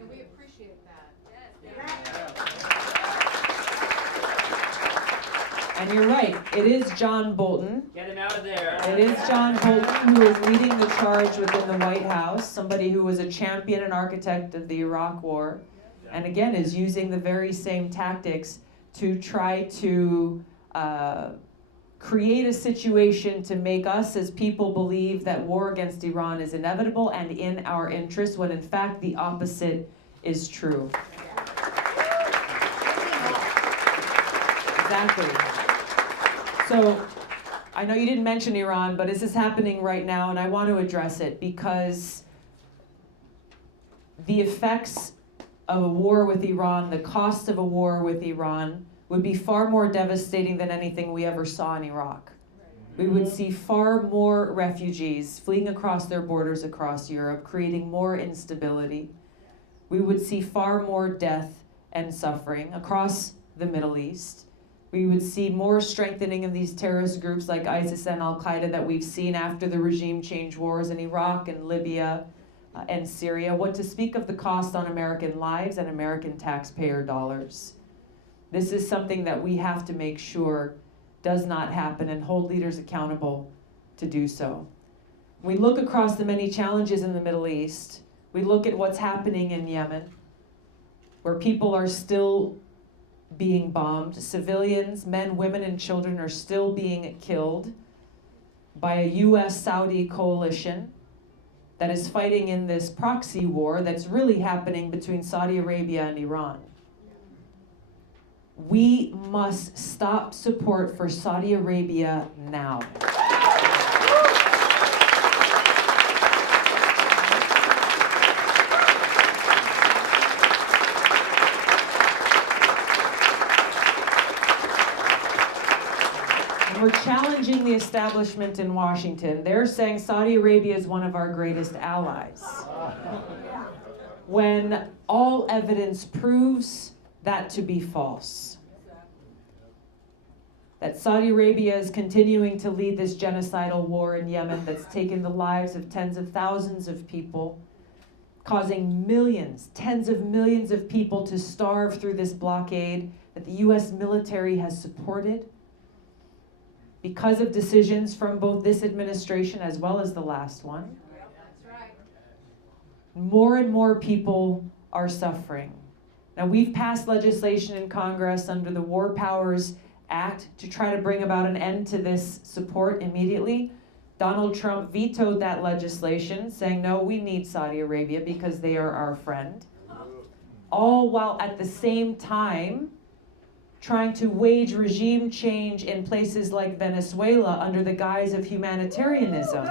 And we appreciate that. And you're right, it is John Bolton. Get him out of there. It is John Bolton who is leading the charge within the White House, somebody who was a champion and architect of the Iraq War, and again is using the very same tactics to try to create a situation to make us as people believe that war against Iran is inevitable and in our interest, when in fact the opposite is true. Exactly. So, I know you didn't mention Iran, but this is happening right now, and I want to address it because the effects of a war with Iran, the cost of a war with Iran, would be far more devastating than anything we ever saw in Iraq. We would see far more refugees fleeing across their borders across Europe, creating more instability. We would see far more death and suffering across the Middle East. We would see more strengthening of these terrorist groups like ISIS and Al-Qaeda that we've seen after the regime change wars in Iraq and Libya and Syria. What to speak of the cost on American lives and American taxpayer dollars. This is something that we have to make sure does not happen and hold leaders accountable to do so. We look across the many challenges in the Middle East. We look at what's happening in Yemen, where people are still being bombed. Civilians, men, women, and children are still being killed by a U.S.-Saudi coalition that is fighting in this proxy war that's really happening between Saudi Arabia and Iran. We must stop support for Saudi Arabia now. We're challenging the establishment in Washington. They're saying Saudi Arabia is one of our greatest allies, when all evidence proves that to be false. That Saudi Arabia is continuing to lead this genocidal war in Yemen that's taken the lives of tens of thousands of people, causing millions, tens of millions of people to starve through this blockade that the US military has supported because of decisions from both this administration as well as the last one. More and more people are suffering. Now, we've passed legislation in Congress under the War Powers Act to try to bring about an end to this support immediately. Donald Trump vetoed that legislation, saying, no, we need Saudi Arabia because they are our friend. All while at the same time trying to wage regime change in places like Venezuela under the guise of humanitarianism.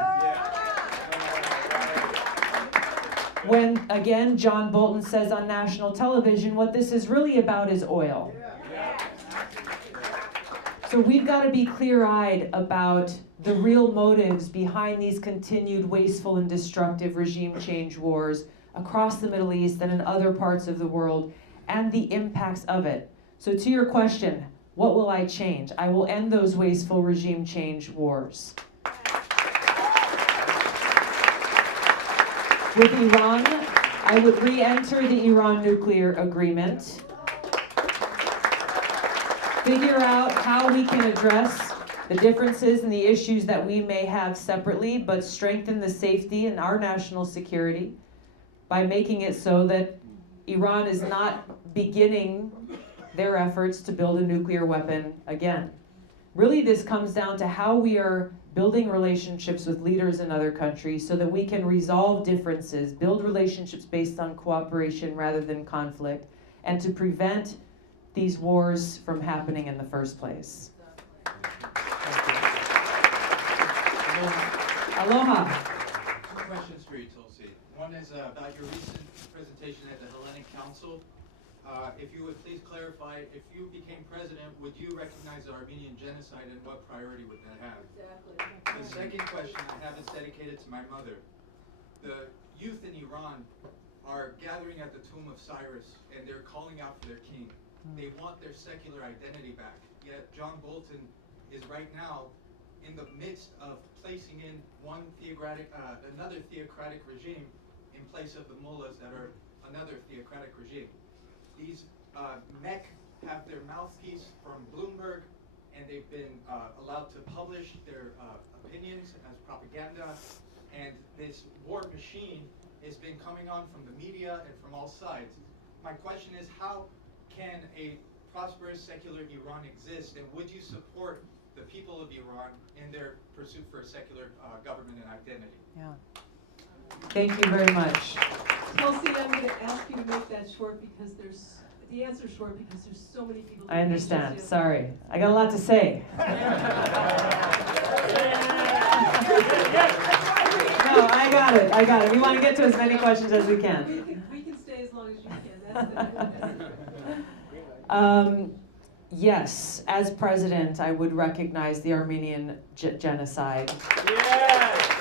When, again, John Bolton says on national television, what this is really about is oil. So we've got to be clear-eyed about the real motives behind these continued wasteful and destructive regime change wars across the Middle East and in other parts of the world, and the impacts of it. So to your question, what will I change? I will end those wasteful regime change wars. With Iran, I would re-enter the Iran nuclear agreement, figure out how we can address the differences and the issues that we may have separately, but strengthen the safety and our national security by making it so that Iran is not beginning their efforts to build a nuclear weapon again. Really, this comes down to how we are building relationships with leaders in other countries so that we can resolve differences, build relationships based on cooperation rather than conflict, and to prevent these wars from happening in the first place. Aloha. Two questions for you, Tulsi. One is about your recent presentation at the Hellenic Council. If you would please clarify, if you became president, would you recognize the Armenian genocide and what priority would that have? Exactly. The second question I have is dedicated to my mother. The youth in Iran are gathering at the tomb of Cyrus and they're calling out for their king. They want their secular identity back. Yet John Bolton is right now in the midst of placing in another theocratic regime in place of the mullahs that are another theocratic regime. These MEC have their mouthpiece from Bloomberg, and they've been allowed to publish their opinions as propaganda. And this war machine has been coming on from the media and from all sides. My question is, how can a prosperous secular Iran exist, and would you support the people of Iran in their pursuit for a secular government and identity? Yeah. Thank you very much. Tulsi, I'm going to ask you to make that short because there's so many people. I understand. Sorry. I got a lot to say. No, I got it. We want to get to as many questions as we can. We can stay as long as you can. Yes, as president, I would recognize the Armenian genocide. Yes!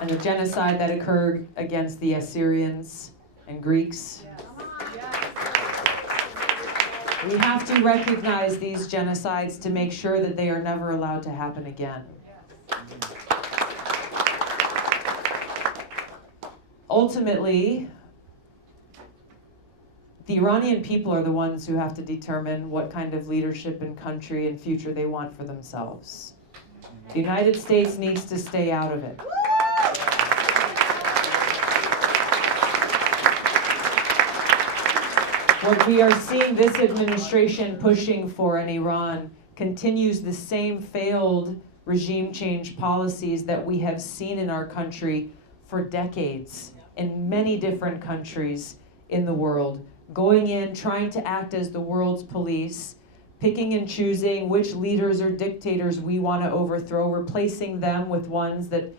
And the genocide that occurred against the Assyrians and Greeks. We have to recognize these genocides to make sure that they are never allowed to happen again. Ultimately, the Iranian people are the ones who have to determine what kind of leadership and country and future they want for themselves. The United States needs to stay out of it. What we are seeing this administration pushing for in Iran continues the same failed regime change policies that we have seen in our country for decades in many different countries in the world. Going in, trying to act as the world's police, picking and choosing which leaders or dictators we want to overthrow, replacing them with ones that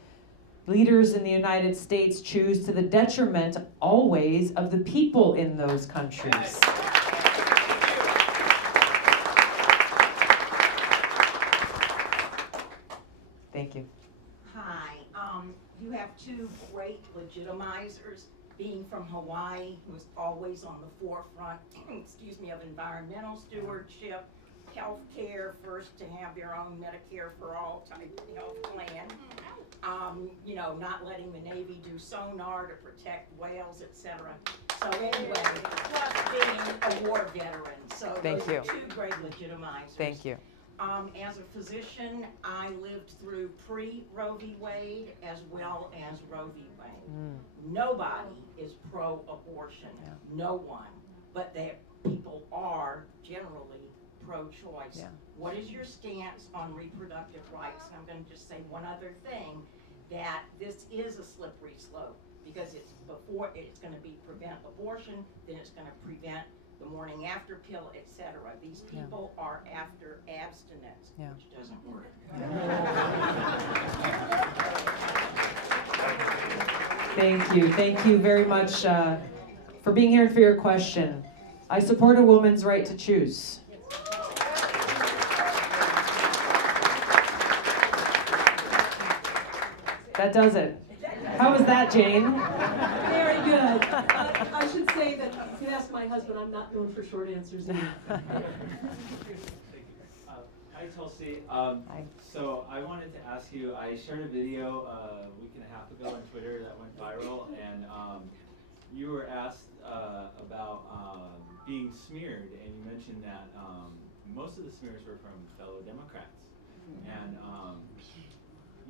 leaders in the United States choose to the detriment always of the people in those countries. Thank you. Hi. You have two great legitimizers, being from Hawaii, who's always on the forefront, excuse me, of environmental stewardship, health care, first to have your own Medicare for all type health plan. You know, not letting the Navy do sonar to protect whales, etc. So anyway, plus being a war veteran. So Thank those you. are two great legitimizers. Thank you. As a physician, I lived through pre-Roe v. Wade as well as Roe v. Wade. Nobody is pro-abortion, no one, but people are generally pro-choice. Yeah. What is your stance on reproductive rights? And I'm going to just say one other thing, that this is a slippery slope, because it's going to be prevent abortion, then it's going to prevent the morning after pill, etc. These people are after abstinence, which doesn't work. Thank you very much for being here and for your question. I support a woman's right to choose. That does it. How was that, Jane? Very good. I should say that you can ask my husband, I'm not known for short answers either. Hi, Tulsi. So I wanted to ask you, I shared a video a week and a half ago on Twitter that went viral, and you were asked about being smeared, and you mentioned that most of the smears were from fellow Democrats. And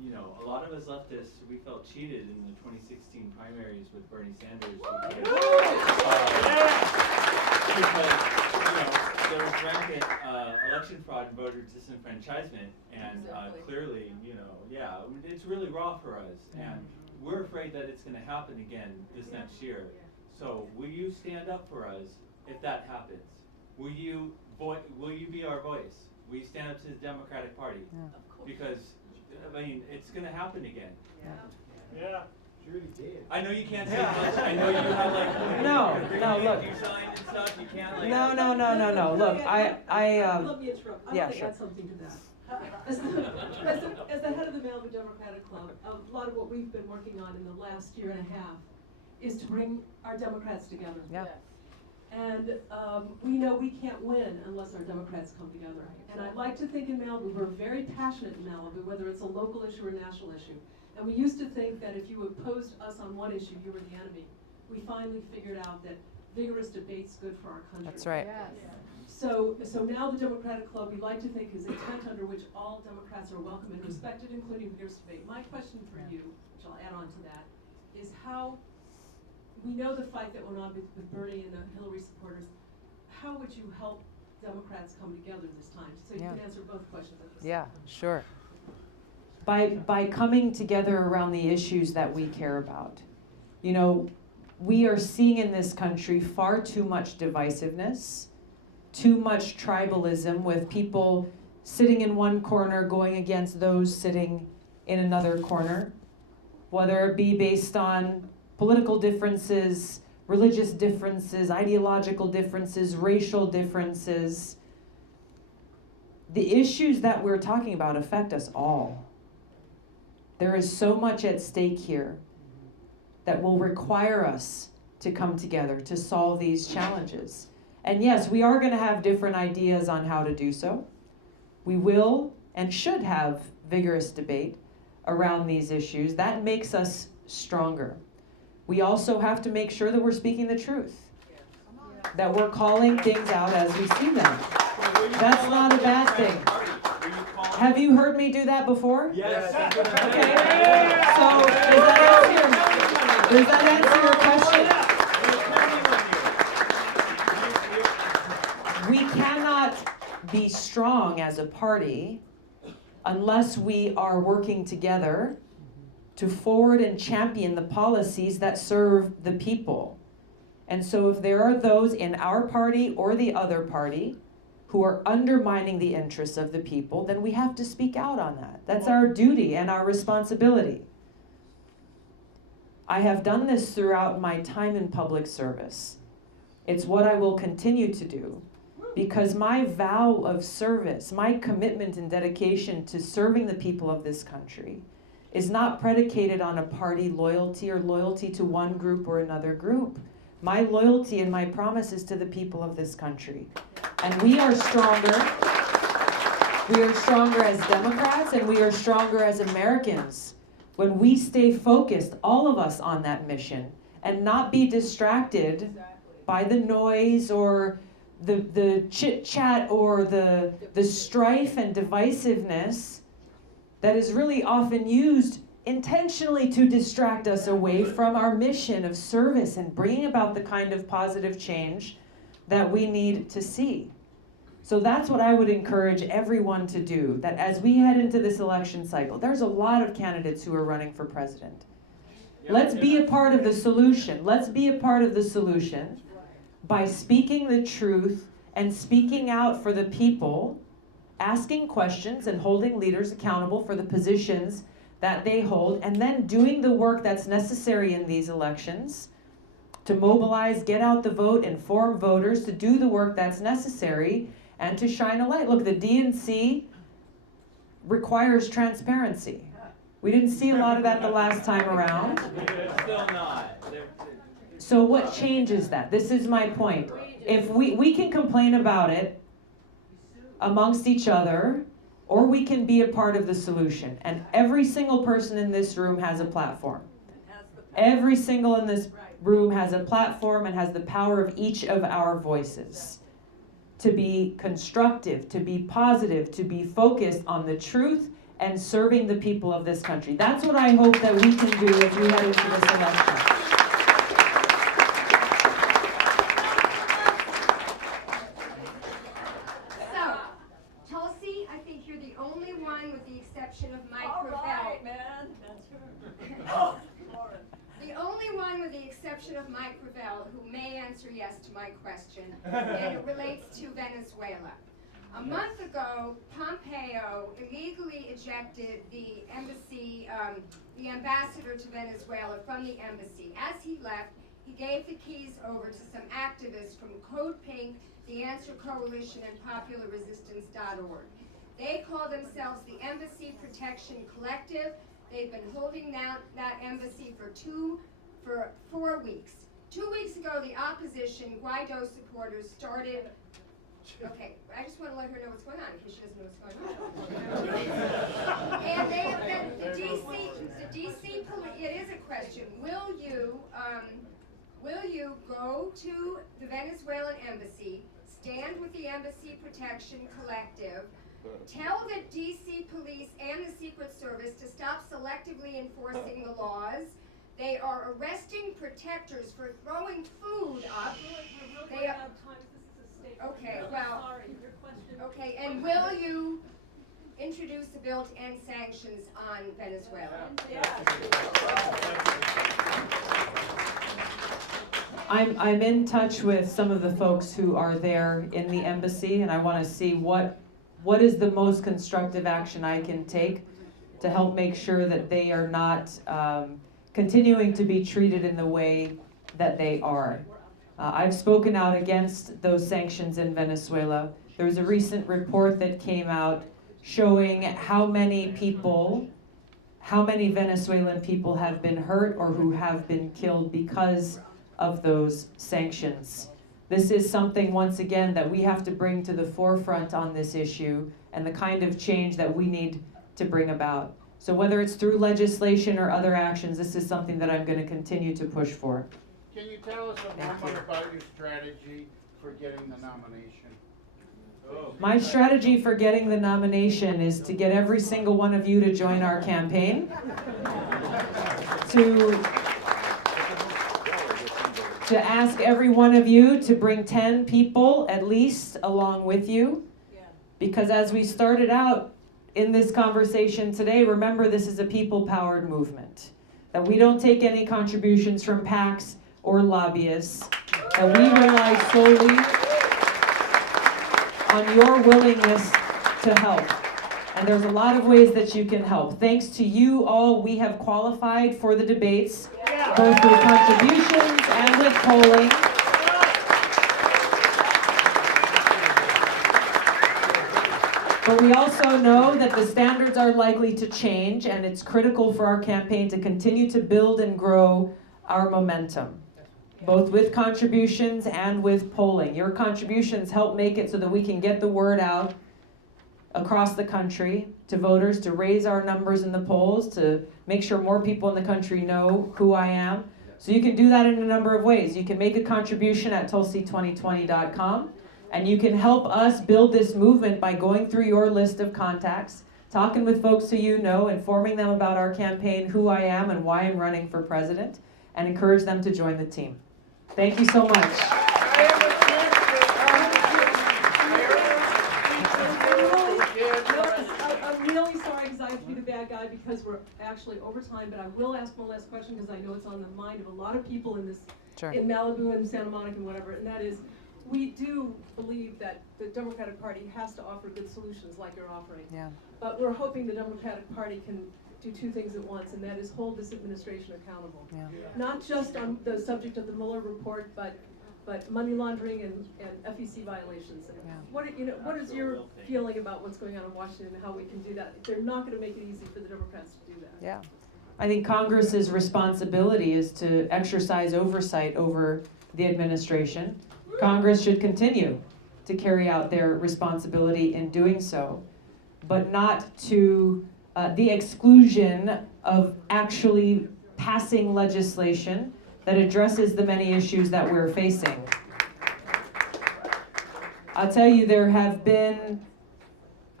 you know, a lot of us leftists, we felt cheated in the 2016 primaries with Bernie Sanders. Because, you know, there was rampant election fraud and voter disenfranchisement, and clearly, you know, it's really raw for us, and we're afraid that it's going to happen again this next year. So will you stand up for us if that happens? Will you be our voice? Will you stand up to the Democratic Party? Because I mean, it's going to happen again. Yeah, sure you did. I know you can't say much. I know you have like No, look. You signed and stuff. You can't like. No. Look, Let me interrupt. I yeah, want to sure. add something to that. As the head of the Malibu Democratic Club, a lot of what we've been working on in the last year and a half is to bring our Democrats together. Yeah. And we know we can't win unless our Democrats come together. And I'd like to think in Malibu, we're very passionate in Malibu, whether it's a local issue or a national issue. And we used to think that if you opposed us on one issue, you were the enemy. We finally figured out that vigorous debate's good for our country. That's right. So now the Democratic Club, we like to think, is a tent under which all Democrats are welcome and respected, including vigorous debate. My question for you, which I'll add on to that, is how, we know the fight that went on with Bernie and the Hillary supporters. How would you help Democrats come together this time? So you can answer both questions at the same time. Sure. By coming together around the issues that we care about. You know, we are seeing in this country far too much divisiveness, too much tribalism, with people sitting in one corner going against those sitting in another corner, whether it be based on political differences, religious differences, ideological differences, racial differences. The issues that we're talking about affect us all. There is so much at stake here that will require us to come together to solve these challenges. And yes, we are going to have different ideas on how to do so. We will and should have vigorous debate around these issues. That makes us stronger. We also have to make sure that we're speaking the truth, that we're calling things out as we see them. That's not a bad thing. Have you heard me do that before? Yes. Okay. So does that answer your question? We cannot be strong as a party unless we are working together to forward and champion the policies that serve the people. And so if there are those in our party or the other party who are undermining the interests of the people, then we have to speak out on that. That's our duty and our responsibility. I have done this throughout my time in public service. It's what I will continue to do, because my vow of service, my commitment and dedication to serving the people of this country is not predicated on a party loyalty or loyalty to one group or another group. My loyalty and my promise is to the people of this country. And we are stronger We are stronger as Democrats, and we are stronger as Americans when we stay focused, all of us, on that mission and not be distracted by the noise or the chit-chat or the strife and divisiveness that is really often used intentionally to distract us away from our mission of service and bringing about the kind of positive change that we need to see. So that's what I would encourage everyone to do, that as we head into this election cycle, there's a lot of candidates who are running for president. Let's be a part of the solution. Let's be a part of the solution by speaking the truth and speaking out for the people, asking questions and holding leaders accountable for the positions that they hold, and then doing the work that's necessary in these elections to mobilize, get out the vote, inform voters, to do the work that's necessary, and to shine a light. Look, the DNC requires transparency. We didn't see a lot of that the last time around. Still not. So what changes that? This is my point. If we can complain about it amongst each other, or we can be a part of the solution. And every single person in this room has a platform. Every single in this room has a platform and has the power of each of our voices to be constructive, to be positive, to be focused on the truth and serving the people of this country. That's what I hope that we can do as we head into this election. So, Tulsi, I think you're the only one, with the exception of Mike Gravel. man, that's her. The only one, with the exception of Mike Gravel, who may answer yes to my question, and it relates to Venezuela. A month ago, Pompeo illegally ejected the embassy, the ambassador to Venezuela from the embassy. As he left, he gave the keys over to some activists from Code Pink, the Answer Coalition, and PopularResistance.org. They call themselves the Embassy Protection Collective. They've been holding down that embassy for 4 weeks. 2 weeks ago, the opposition, Guaido supporters, started. Okay, I just want to let her know what's going on in case she doesn't know what's going on. And they have been, the DC police, it is a question. Will you go to the Venezuelan embassy, stand with the Embassy Protection Collective, tell the DC police and the Secret Service to stop selectively enforcing the laws? They are arresting protectors for throwing food up. They are, okay, well, okay, and will you introduce a bill to end sanctions on Venezuela? I'm in touch with some of the folks who are there in the embassy, and I want to see what is the most constructive action I can take to help make sure that they are not continuing to be treated in the way that they are. I've spoken out against those sanctions in Venezuela. There was a recent report that came out showing how many Venezuelan people have been hurt or who have been killed because of those sanctions. This is something, once again, that we have to bring to the forefront on this issue and the kind of change that we need to bring about. So whether it's through legislation or other actions, this is something that I'm going to continue to push for. Can you tell us a moment about your strategy for getting the nomination? My strategy for getting the nomination is to get every single one of you to join our campaign, to ask every one of you to bring 10 people at least along with you, because as we started out in this conversation today, remember this is a people-powered movement, that we don't take any contributions from PACs or lobbyists, that we rely solely on your willingness to help. And there's a lot of ways that you can help. Thanks to you all, we have qualified for the debates, both with contributions and with polling. But we also know that the standards are likely to change, and it's critical for our campaign to continue to build and grow our momentum, both with contributions and with polling. Your contributions help make it so that we can get the word out across the country to voters to raise our numbers in the polls, to make sure more people in the country know who I am. So you can do that in a number of ways. You can make a contribution at tulsi2020.com, and you can help us build this movement by going through your list of contacts, talking with folks who you know, informing them about our campaign, who I am and why I'm running for president, and encourage them to join the team. Thank you so much. I'm really sorry because I have to be the bad guy because we're actually over time, but I will ask one last question because I know it's on the mind of a lot of people in this, in Malibu and Santa Monica and whatever, and that is, we do believe that the Democratic Party has to offer good solutions like you're offering. Yeah. But we're hoping the Democratic Party can do two things at once, and that is hold this administration accountable. Yeah. Not just on the subject of the Mueller report, but money laundering and FEC violations. And Yeah. what is your feeling about what's going on in Washington and how we can do that? They're not going to make it easy for the Democrats to do that. Yeah. I think Congress's responsibility is to exercise oversight over the administration. Congress should continue to carry out their responsibility in doing so, but not to the exclusion of actually passing legislation that addresses the many issues that we're facing. I'll tell you, there have been,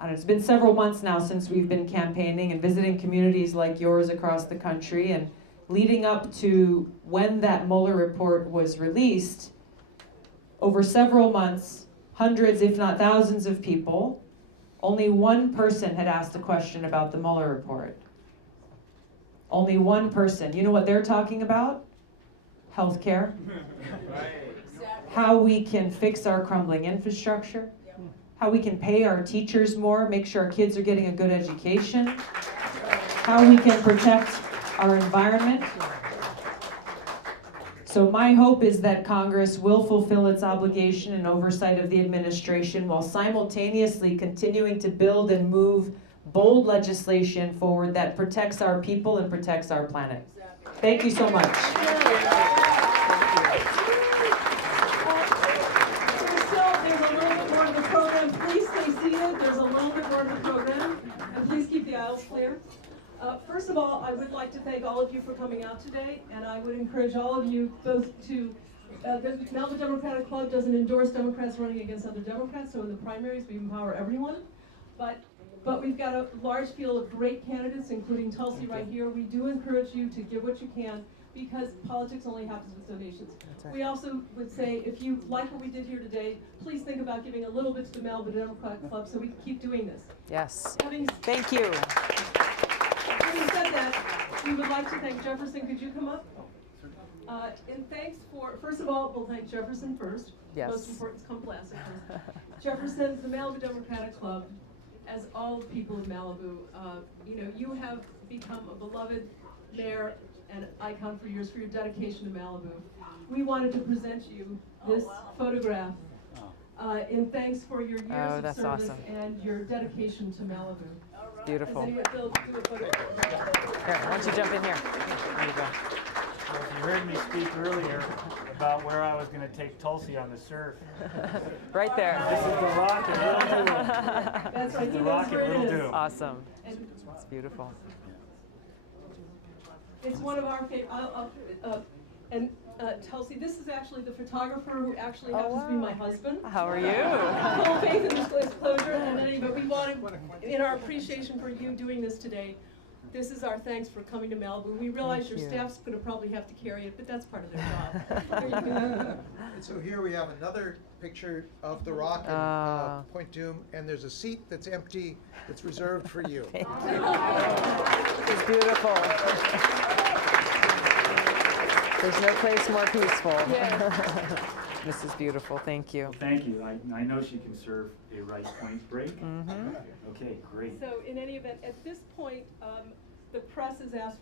it's been several months now since we've been campaigning and visiting communities like yours across the country, and leading up to when that Mueller report was released, over several months, hundreds, if not thousands of people, only one person had asked a question about the Mueller report. Only one person. You know what they're talking about? Healthcare. How we can fix our crumbling infrastructure. How we can pay our teachers more, make sure our kids are getting a good education. How we can protect our environment. So my hope is that Congress will fulfill its obligation and oversight of the administration while simultaneously continuing to build and move bold legislation forward that protects our people and protects our planet. Thank you so much. There's a little bit more of the program. Please stay seated. There's a little bit more of the program. And please keep the aisles clear. First of all, I would like to thank all of you for coming out today, and I would encourage all of you both to, the Malibu Democratic Club doesn't endorse Democrats running against other Democrats, so in the primaries we empower everyone. But we've got a large field of great candidates, including Tulsi right here. We do encourage you to give what you can, because politics only happens with donations. Right. We also would say, if you like what we did here today, please think about giving a little bit to the Malibu Democratic Club so we can keep doing this. Yes. Thank you. Having said that, we would like to thank Jefferson. Could you come up? And thanks for, first of all, we'll thank Jefferson first. Yes. Most important comes last, of course. Jefferson, the Malibu Democratic Club, as all people of Malibu, you have become a beloved mayor and icon for years for your dedication to Malibu. We wanted to present you this photograph in thanks for your years of service and your dedication to Malibu. Beautiful. Here, why don't you jump in here? There you go. Well, if you heard me speak earlier about where I was going to take Tulsi on the surf. Right there. This is the rocket will do. That's right. The rocket will do. Awesome. It's beautiful. It's one of our favorite. Tulsi, this is actually the photographer who actually happens to be my husband. How are you? Full faith and disclosure, but we wanted, in our appreciation for you doing this today, this is our thanks for coming to Malibu. We realize your staff's going to probably have to carry it, but that's part of their job. There you go. And so here we have another picture of the rock in Point Doom, and there's a seat that's empty that's reserved for you. It's beautiful. There's no place more peaceful. Yeah. This is beautiful. Thank you. Well, thank you. I know she can serve a right point break. Mm-hmm. Okay, great. So in any event, at this point, the press has asked for